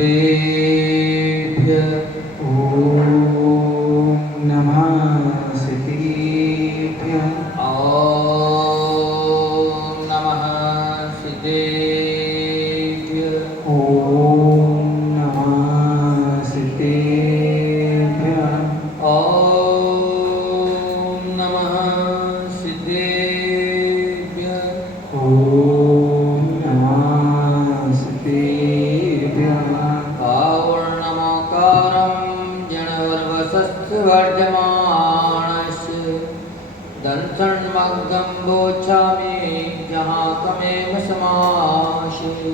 ॐ नमः सिद्धेभ्यः। ॐ नमः सिद्धेभ्यः। ॐ नमः सिद्धेभ्यः। ॐ नमः सिद्धेभ्यः। ॐ नमः सिद्धेभ्यः। कावर्णमकारं जनवर्वसस्य वर्धमानस्य दंसन्मग्गं वोचामि जहाकमेव समाशे।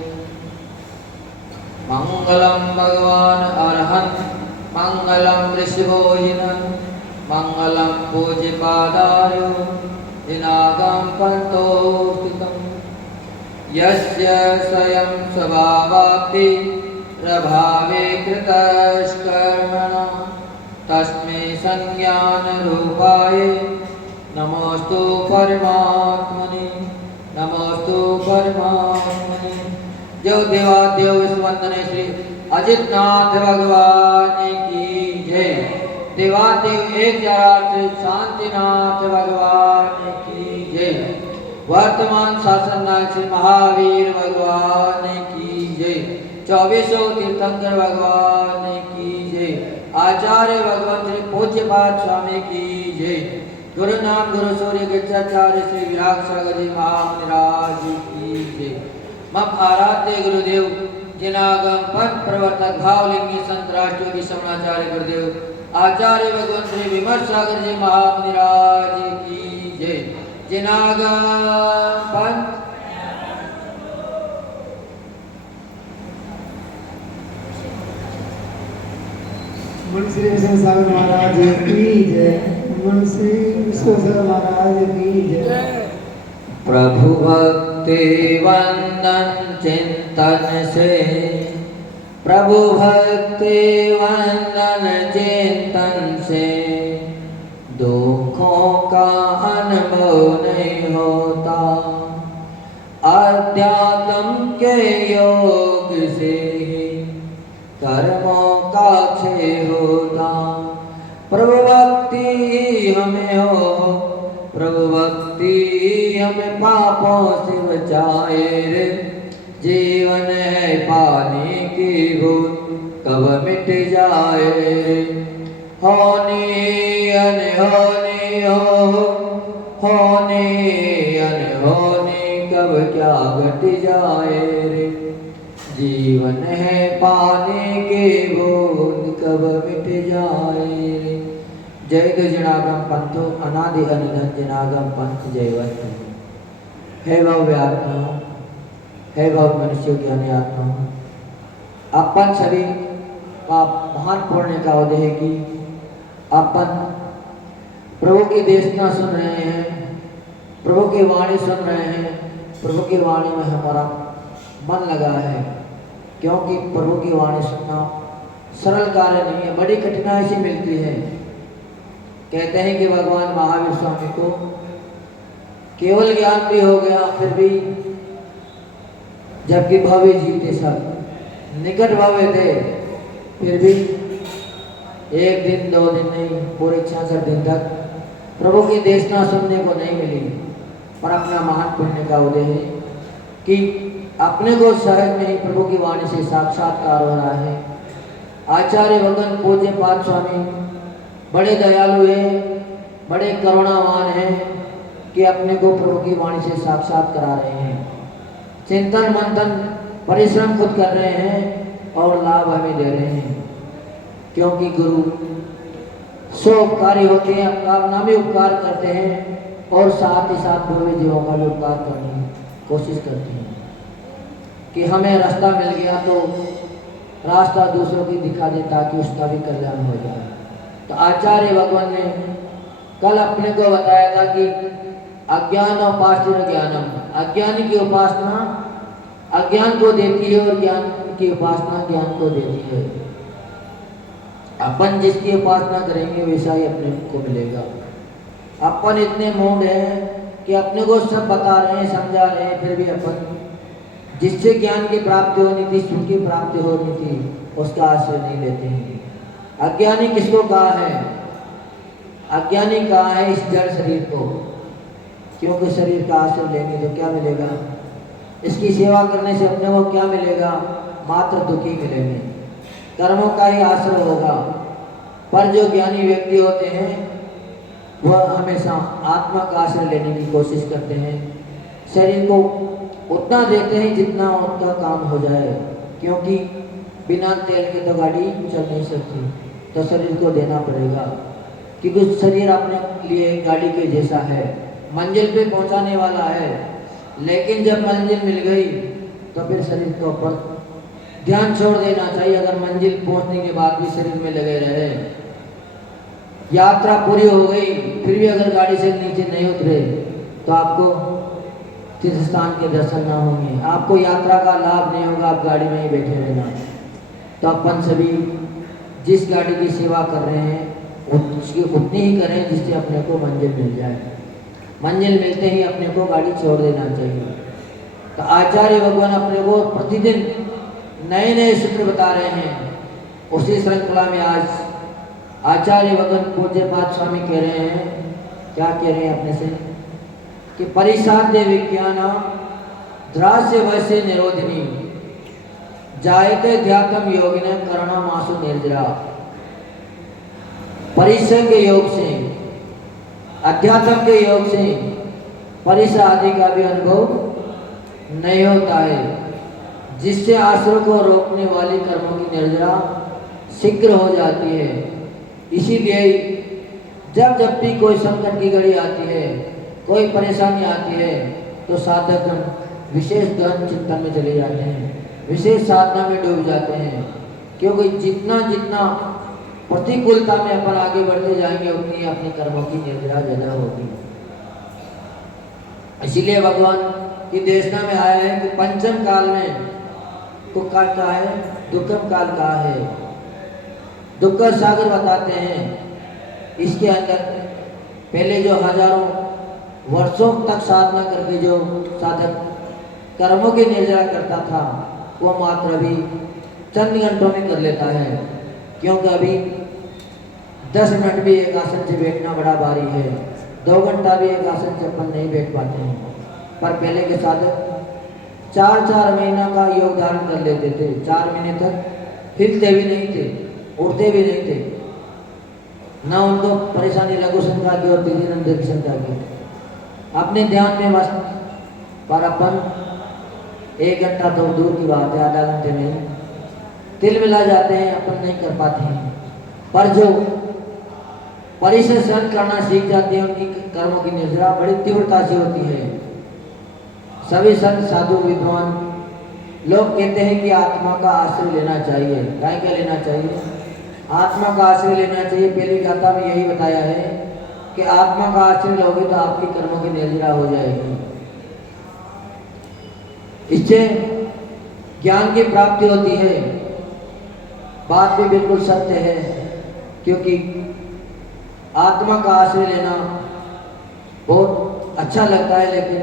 मंगलं भगवान अरहंत मंगलं ऋषभोहिनं मंगलं पूज्यपादार्यो दिनागं पंतोस्थितं यस्य स्वयं स्वभावाप्ति प्रभावे कृतस्कर्मणा तस्मै संज्ञानरूपाय नमोस्तु परमात्मने। नमोस्तु परमात्मने। देव देवादेव विश्ववंदने श्री अजितनाथ भगवान की जय। देवादेव एक श्री शांतिनाथ भगवान की जय। वर्तमान शासन नायक श्री महावीर भगवान की जय। 2400 तीर्थंकर भगवान की जय। आचार्य भगवान श्री पूज्यपाद स्वामी की जय। गुरु नाम गुरु सूर्य गिरजाचार्य श्री विराग सागर जी महाराज की जय। मम आराध्य गुरुदेव जिनागम पथ प्रवर्तक भावलिंगी संत राष्ट्रयोगी समणाचार्य गुरुदेव आचार्य भगवान श्री विमर्श सागर जी महाराज की जय। जिनागम पथ मुंशी विश्वेश्वर महाराज की जय। मुंशी विश्वेश्वर महाराज की जय। प्रभु भक्ति वंदन चिंतन से। प्रभु भक्ति वंदन चिंतन से दुखों का अनुभव नहीं होता। अध्यात्म के योग से कर्मों का क्षय होता। प्रभु भक्ति हमें हो, प्रभु भक्ति हमें पापों से बचाए रे। जीवन है पानी की बूंद कब मिट जाए रे। होनी अनहोनी हो, होनी अनहोनी कब क्या घट जाए रे। जीवन है पानी की बूंद कब मिट जाए रे। जय गजनागम पंथो अनादि अनिधन जनागम पंथ जयवंत। हे भव्य आत्मा, हे भव्य मनुष्य ज्ञानी आत्मा, अपन सभी का महान पुण्य का उदय है कि अपन प्रभु की देशना सुन रहे हैं, प्रभु की वाणी सुन रहे हैं। प्रभु की वाणी में हमारा मन लगा है, क्योंकि प्रभु की वाणी सुनना सरल कार्य नहीं है, बड़ी कठिनाई से मिलती है। कहते हैं कि भगवान महावीर स्वामी को केवल ज्ञान भी हो गया, फिर भी जबकि भव्य जी थे, सब निकट भव्य थे, फिर भी एक दिन 2 दिन नहीं, पूरे 66 दिन तक प्रभु की देशना सुनने को नहीं मिली। पर अपना महान पुण्य का उदय है कि अपने को सहज में ही प्रभु की वाणी से साक्षात्कार हो रहा है। आचार्य भगवान पूज्य पाद स्वामी बड़े दयालु हैं, बड़े करुणावान हैं कि अपने को प्रभु की वाणी से साक्षात करा रहे हैं। चिंतन मंथन परिश्रम खुद कर रहे हैं और लाभ हमें दे रहे हैं, क्योंकि गुरु सो उपकारी होते हैं, अपना नाम भी उपकार करते हैं और साथ ही साथ पूर्व जीवों का भी उपकार करने की कोशिश करते हैं कि हमें रास्ता मिल गया तो रास्ता दूसरों की दिखा दे ताकि उसका भी कल्याण हो जाए। तो आचार्य भगवान ने कल अपने को बताया था कि अज्ञान उपास्य ज्ञानम, अज्ञानी की उपासना अज्ञान को देती है और ज्ञान की उपासना ज्ञान को देती है। अपन जिसकी उपासना करेंगे वैसा ही अपने को मिलेगा। अपन इतने मूड हैं कि अपने को सब बता रहे हैं, समझा रहे हैं, फिर भी अपन जिससे ज्ञान की प्राप्ति होनी थी, सुख की प्राप्ति होनी थी, उसका आश्रय नहीं लेते हैं। अज्ञानी किसको कहा है? अज्ञानी कहा है इस जड़ शरीर को, क्योंकि शरीर का आश्रय लेंगे तो क्या मिलेगा? इसकी सेवा करने से अपने को क्या मिलेगा? मात्र दुखी मिलेंगे, कर्मों का ही आश्रय होगा। पर जो ज्ञानी व्यक्ति होते हैं वह हमेशा आत्मा का आश्रय लेने की कोशिश करते हैं। शरीर को उतना देते हैं जितना उनका काम हो जाए, क्योंकि बिना तेल के तो गाड़ी चल नहीं सकती, तो शरीर को देना पड़ेगा। क्योंकि शरीर अपने लिए गाड़ी के जैसा है, मंजिल पे पहुंचाने वाला है। लेकिन जब मंजिल मिल गई तो फिर शरीर के ऊपर ध्यान छोड़ देना चाहिए। अगर मंजिल पहुंचने के बाद भी शरीर में लगे रहे, यात्रा पूरी हो गई फिर भी अगर गाड़ी से नीचे नहीं उतरे तो आपको तीर्थ स्थान के दर्शन ना होंगे, आपको यात्रा का लाभ नहीं होगा, आप गाड़ी में ही बैठे रहना। तो अपन सभी जिस गाड़ी की सेवा कर रहे हैं उसकी उतनी ही करें जिससे अपने को मंजिल मिल जाए। मंजिल मिलते ही अपने को गाड़ी छोड़ देना चाहिए। तो आचार्य भगवान अपने को प्रतिदिन नए नए सूत्र बता रहे हैं। उसी श्रृंखला में आज आचार्य भगवान पूज्यपाद स्वामी कह रहे हैं, क्या कह रहे हैं अपने से, कि परिसाध्य विज्ञान द्रास्य वैसे निरोधिनी जायते ध्यातम योगिने करुणामासु निर्जरा। परिसर के योग से, अध्यात्म के योग से परिसर आदि का भी अनुभव नहीं होता है, जिससे आश्रय को रोकने वाली कर्मों की निर्जरा शीघ्र हो जाती है। इसीलिए जब जब भी कोई संकट की घड़ी आती है, कोई परेशानी आती है, तो साधक विशेष गहन चिंतन में चले जाते हैं, विशेष साधना में डूब जाते हैं। क्योंकि जितना जितना प्रतिकूलता में अपन आगे बढ़ते जाएंगे उतनी अपने कर्मों की निर्जरा ज्यादा होगी। इसीलिए भगवान की देशना में आया है कि पंचम काल में कुछ काल का है, दुखम काल का है। दुख का सागर बताते हैं। इसके अंदर पहले जो हजारों वर्षों तक साधना करके जो साधक कर्मों की निर्जरा करता था, वो मात्र अभी चंद घंटों में कर लेता है। क्योंकि अभी 10 मिनट भी एक आसन से बैठना बड़ा भारी है, 2 घंटा भी एक आसन से अपन नहीं बैठ पाते हैं। पर पहले के साधक 4-4 महीना का योग धारण कर लेते थे, 4 महीने तक हिलते भी नहीं थे, उठते भी नहीं थे, ना उनको परेशानी लघु शंका की और तीव्र नंद की शंका की, अपने ध्यान में मस्त। पर अपन 1 घंटा तो दूर की बात है, आधा घंटे में तिल मिला जाते हैं, अपन नहीं कर पाते हैं। पर जो परिसर सहन करना सीख जाते हैं, उनकी कर्मों की निर्जरा बड़ी तीव्रता से होती है। सभी संत साधु विद्वान लोग कहते हैं कि आत्मा का आश्रय लेना चाहिए। क्या लेना चाहिए? आत्मा का आश्रय लेना चाहिए। पहली गाथा में यही बताया है कि आत्मा का आश्रय लोगे तो आपकी कर्मों की निर्जरा हो जाएगी। इससे ज्ञान की प्राप्ति होती है। बात भी बिल्कुल सत्य है, क्योंकि आत्मा का आश्रय लेना बहुत अच्छा लगता है, लेकिन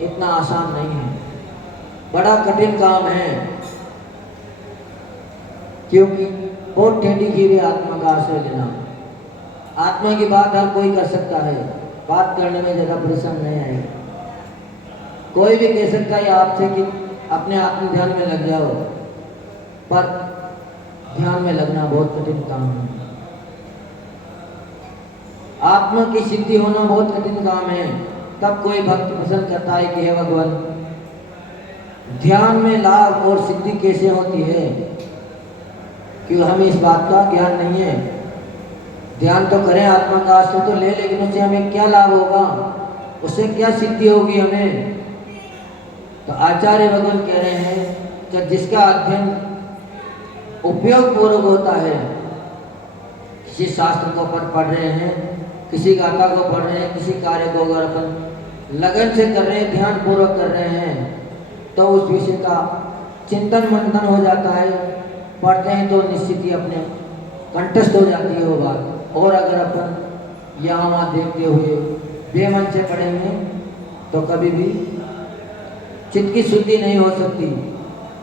इतना आसान नहीं है, बड़ा कठिन काम है। क्योंकि बहुत टेढ़ी खीरी आत्मा का आश्रय लेना। आत्मा की बात हर कोई कर सकता है, बात करने में ज़्यादा परिश्रम नहीं है। कोई भी कह सकता है आपसे कि अपने आत्म ध्यान में लग जाओ, पर ध्यान में लगना बहुत कठिन काम है। आत्मा की सिद्धि होना बहुत कठिन काम है। तब कोई भक्त पसंद करता है कि हे भगवान, ध्यान में लाभ और सिद्धि कैसे होती है, क्यों हमें इस बात का ज्ञान नहीं है। ध्यान तो करें, आत्मा का आश्रय तो ले, लेकिन उससे हमें क्या लाभ होगा, उससे क्या सिद्धि होगी हमें। तो आचार्य भगवान कह रहे हैं कि जिसका अध्ययन उपयोग पूर्वक होता है, किसी शास्त्र को अपन पढ़ रहे हैं, किसी गाथा को पढ़ रहे हैं, किसी कार्य को अगर अपन लगन से कर रहे हैं, ध्यान पूर्वक कर रहे हैं, तो उस विषय का चिंतन मंथन हो जाता है। पढ़ते हैं तो निश्चित ही अपने कंठस्थ हो जाती है वो बात। और अगर अपन यहाँ वहाँ देखते हुए बेमन से पढ़ेंगे तो कभी भी चित्त की शुद्धि नहीं हो सकती,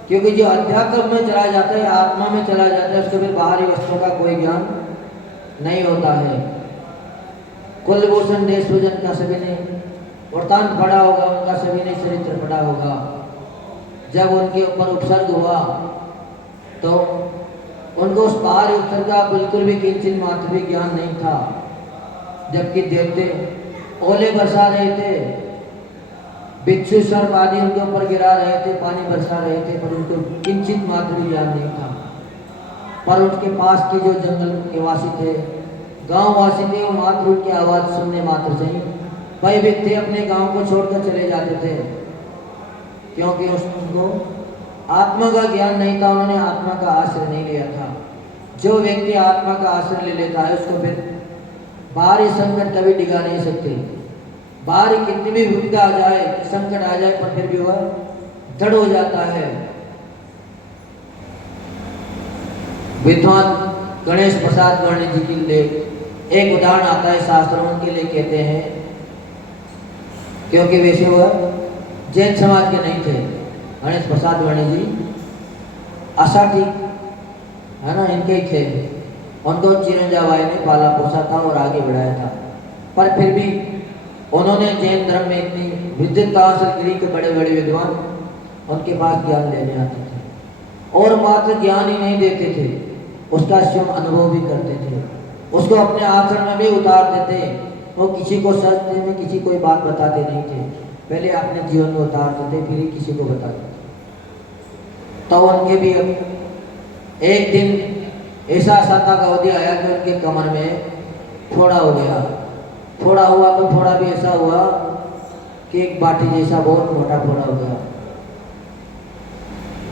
क्योंकि जो अध्यात्म में चला जाता है, आत्मा में चला जाता है, उसको फिर बाहरी वस्तुओं का कोई ज्ञान नहीं होता है। कुलभूषण देशभूषण का सभी ने वृत्तांत पढ़ा होगा, उनका सभी ने चरित्र पढ़ा होगा। जब उनके ऊपर उपसर्ग हुआ तो उनको उस बाहरी उपसर्ग का बिल्कुल भी किंचित मात्र भी ज्ञान नहीं था, जबकि देवते ओले बरसा रहे थे, बिच्छू सर्प आदि उनके ऊपर गिरा रहे थे, पानी बरसा रहे थे, पर उनको किंचित मात्र भी ज्ञान नहीं था। पर उनके पास के जो जंगल के वासी थे, गांव वासी थे, वो मात्र उनकी आवाज़ सुनने मात्र से ही भयभीत थे, अपने गांव को छोड़कर चले जाते थे, क्योंकि उनको आत्मा का ज्ञान नहीं था, उन्होंने आत्मा का आश्रय नहीं लिया था। जो व्यक्ति आत्मा का आश्रय ले लेता है, उसको फिर बाहरी संकट कभी डिगा नहीं सकते। बाहरी कितनी भी विपदा आ जाए, संकट आ जाए, पर फिर भी वह दृढ़ हो जाता है। विद्वान गणेश प्रसाद वर्णी जी के लिए एक उदाहरण आता है शास्त्रों के लिए, कहते हैं, क्योंकि वैसे वह जैन समाज के नहीं थे। गणेश प्रसाद वर्णी जी असाठी है ना, इनके ही थे। उनको चिरंजीवी ने पाला पोसा था और आगे बढ़ाया था, पर फिर भी उन्होंने जैन धर्म में इतनी विद्वता हासिल करी कि बड़े बड़े विद्वान उनके पास ज्ञान लेने आते थे, और मात्र ज्ञान ही नहीं देते थे, उसका स्वयं अनुभव भी करते थे, उसको अपने आचरण में भी उतारते थे। वो किसी को सच में किसी कोई बात बताते नहीं थे, पहले अपने जीवन में उतारते थे, फिर ही किसी को बताते थे। तो उनके भी एक दिन ऐसा साता का अवधि आया कि उनके कमर में फोड़ा हो गया। फोड़ा हुआ तो फोड़ा भी ऐसा हुआ कि एक बाटी जैसा बहुत मोटा फोड़ा हो गया,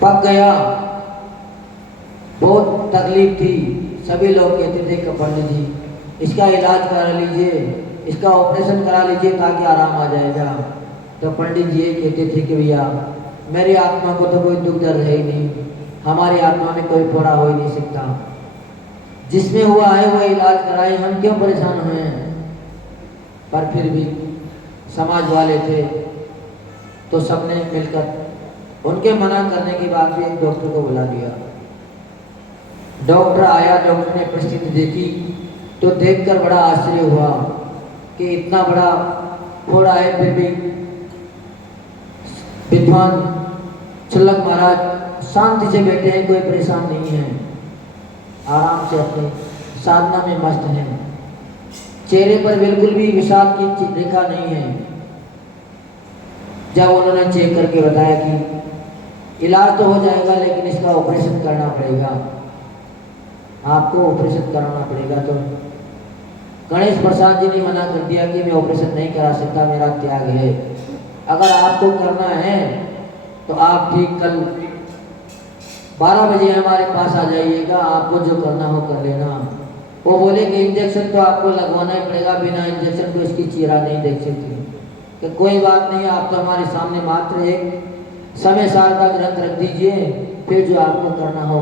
पक गया, बहुत तकलीफ थी। सभी लोग कहते थे कि पंडित जी इसका इलाज करा लीजिए, इसका ऑपरेशन करा लीजिए ताकि आराम आ जाएगा। तो पंडित जी ये कहते थे कि भैया मेरी आत्मा को तो कोई दुख दर्द है ही नहीं, हमारी आत्मा में कोई फोड़ा हो ही नहीं सकता, जिसमें हुआ है वो इलाज कराए, हम क्यों परेशान हुए हैं। पर फिर भी समाज वाले थे तो सबने मिलकर उनके मना करने के बाद भी एक डॉक्टर को बुला दिया। डॉक्टर आया, डॉक्टर ने परिस्थिति देखी तो देखकर बड़ा आश्चर्य हुआ कि इतना बड़ा फोड़ा है, फिर भी विद्वान चुल्लक महाराज शांति से बैठे हैं, कोई परेशान नहीं है, आराम से अपनी साधना में मस्त हैं, चेहरे पर बिल्कुल भी विषाद की रेखा नहीं है। जब उन्होंने चेक करके बताया कि इलाज तो हो जाएगा लेकिन इसका ऑपरेशन करना पड़ेगा, आपको ऑपरेशन कराना पड़ेगा, तो गणेश प्रसाद जी ने मना कर दिया कि मैं ऑपरेशन नहीं करा सकता, मेरा त्याग है। अगर आपको करना है तो आप ठीक कल 12 बजे हमारे पास आ जाइएगा, आपको जो करना हो कर लेना। वो बोले कि इंजेक्शन तो आपको लगवाना ही पड़ेगा, बिना इंजेक्शन को इसकी चेहरा नहीं देख सकती। कि कोई बात नहीं, आप तो हमारे सामने मात्र एक समय सार का ग्रंथ रख दीजिए, फिर जो आपको करना हो